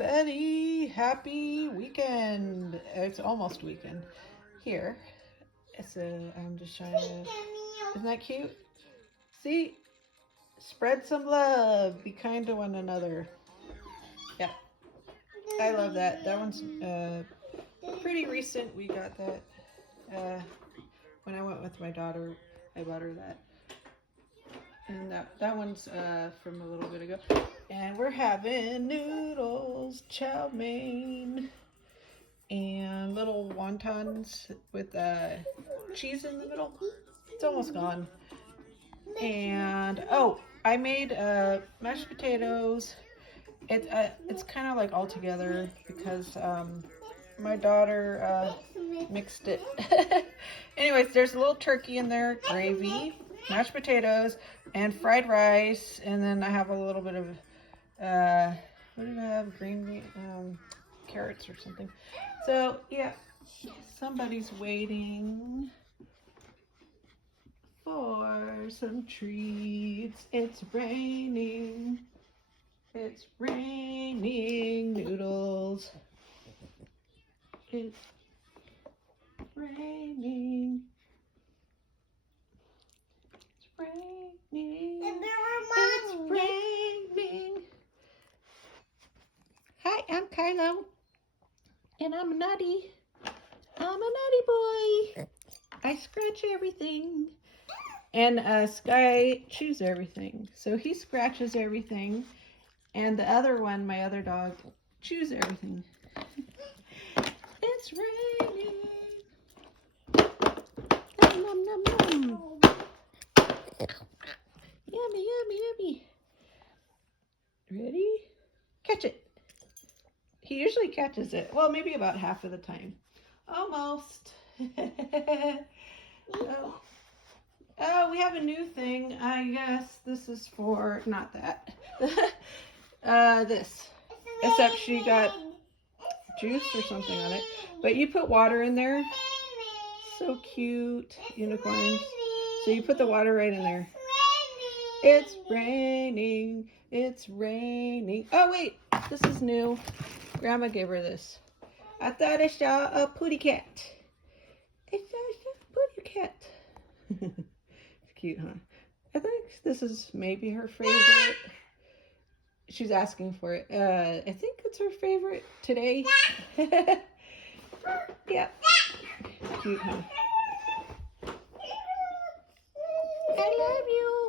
everybody. Happy weekend. It's almost weekend. Here. I'm just trying to... Isn't that cute? See? Spread some love. Be kind to one another. Yeah. I love that. That one's pretty recent. We got that when I went with my daughter. I bought her that. And that one's from a little bit ago. And we're having noodles, chow mein, and little wontons with cheese in the middle. It's almost gone. And oh, I made mashed potatoes. It's kind of like all together because my daughter mixed it. Anyways, there's a little turkey in there, gravy, mashed potatoes, and fried rice. And then I have a little bit of what did I have? Green carrots or something. So yeah, somebody's waiting for some treats. It's raining. It's raining noodles. It's raining. It's raining. It's raining. Hi, I'm Kylo. And I'm a naughty boy. I scratch everything. And Sky chews everything. So he scratches everything. And the other one, my other dog, chews everything. It's raining. Nom, nom, nom, nom. Yummy, yummy, yummy. Ready? Catch it. He usually catches it. Well, maybe about half of the time. Almost. Oh, we have a new thing. I guess this is for, not that. This. Except she got juice or something on it. But you put water in there. So cute. Unicorns. So you put the water right in there. It's raining. It's raining. Oh, wait. This is new. Grandma gave her this. I thought I saw a pooty cat. I saw a pooty cat. It's cute, huh? I think this is maybe her favorite. She's asking for it. I think it's her favorite today. Yeah. Cute, huh? I love you.